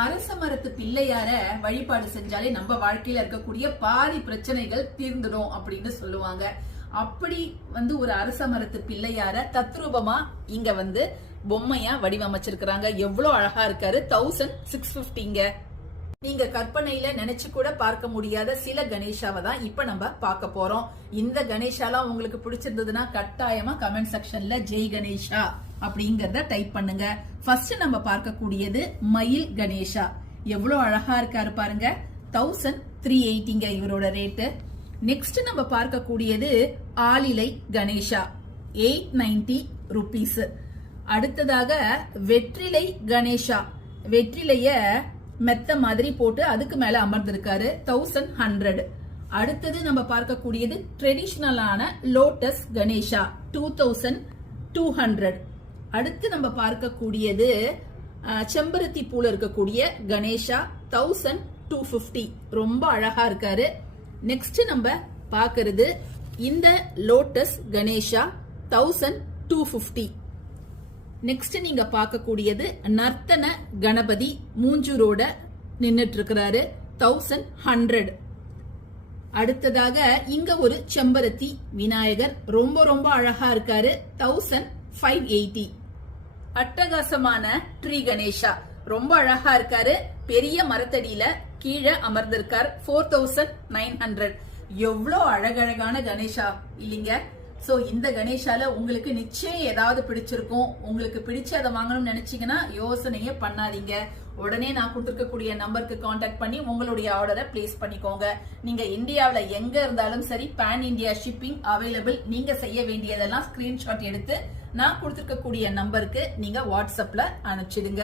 அரச மரத்து பிள்ளையார வழிபாடு செஞ்சாலே நம்ம வாழ்க்கையில இருக்கக்கூடிய பாதி பிரச்சனைகள் தீர்ந்துடும் அப்படின்னு சொல்லுவாங்க. அப்படி ஒரு அரச மரத்து பிள்ளையார தத்ரூபமா இங்க பொம்மையா வடிவமைச்சிருக்கிறாங்க. எவ்வளவு அழகா இருக்காரு. 1650. நீங்க கற்பனையில நினைச்சு கூட பார்க்க முடியாத சில கணேஷாவை தான் இப்ப நம்ம பார்க்க போறோம். இந்த கணேஷாலாம் உங்களுக்கு பிடிச்சிருந்ததுன்னா கட்டாயமா கமெண்ட் செக்ஷன்ல ஜெய் கணேஷா அப்படிங்கறத டைப் பண்ணுங்க. ஃபர்ஸ்ட் நம்ம பார்க்கக்கூடியது மயில் கணேஷா. எவ்வளவு அழகா இருக்காரு பாருங்க. 1380 இவரோட ரேட்டு. நெக்ஸ்ட் நம்ம பார்க்கக்கூடியது ஆலிலை கணேஷா, 890 rupees. அடுத்ததாக வெற்றிலை கணேஷா. வெற்றிலைய மெத்த மாதிரி போட்டு அதுக்கு மேல அமர்ந்திருக்காரு. 1100. அடுத்தது நம்ம பார்க்கக்கூடியது ட்ரெடிஷனலான லோட்டஸ் கணேஷா, 2200. அடுத்து நம்ம பார்க்கக்கூடியது செம்பருத்தி பூல இருக்கக்கூடிய கணேஷா, 1250. ரொம்ப அழகா இருக்காரு. நெக்ஸ்ட் நம்ம பார்க்கிறது இந்த லோட்டஸ் கணேஷா, 1250. நெக்ஸ்ட் நீங்க பார்க்கக்கூடியது நர்த்தன கணபதி மூஞ்சூரோட நின்னுட்டு இருக்கிறாரு, 1100. அடுத்ததாக இங்க ஒரு செம்பருத்தி விநாயகர் ரொம்ப ரொம்ப அழகா இருக்காரு, 1580. அட்டகாசமான ட்ரீ கணேஷா ரொம்ப அழகா இருக்காரு. பெரிய மரத்தடியில கீழே அமர்ந்திருக்கார், 4900. எவ்வளவு அழகழகான கணேஷா இல்லைங்க. சோ இந்த கணேஷால உங்களுக்கு நிச்சயம் ஏதாவது பிடிச்சிருக்கும். உங்களுக்கு பிடிச்சு அதை வாங்கணும்னு நினைச்சீங்கன்னா யோசனையே பண்ணாதீங்க. உடனே நான் கொடுத்துருக்கக்கூடிய நம்பருக்கு கான்டாக்ட் பண்ணி உங்களுடைய ஆர்டரை பிளேஸ் பண்ணிக்கோங்க. நீங்க இந்தியாவில எங்க இருந்தாலும் சரி, பேன் இந்தியா ஷிப்பிங் அவைலபிள். நீங்க செய்ய வேண்டியதெல்லாம் ஸ்கிரீன்ஷாட் எடுத்து நான் கொடுத்துருக்கக்கூடிய நம்பருக்கு நீங்க வாட்ஸ்அப்ல அனுப்பிச்சிடுங்க.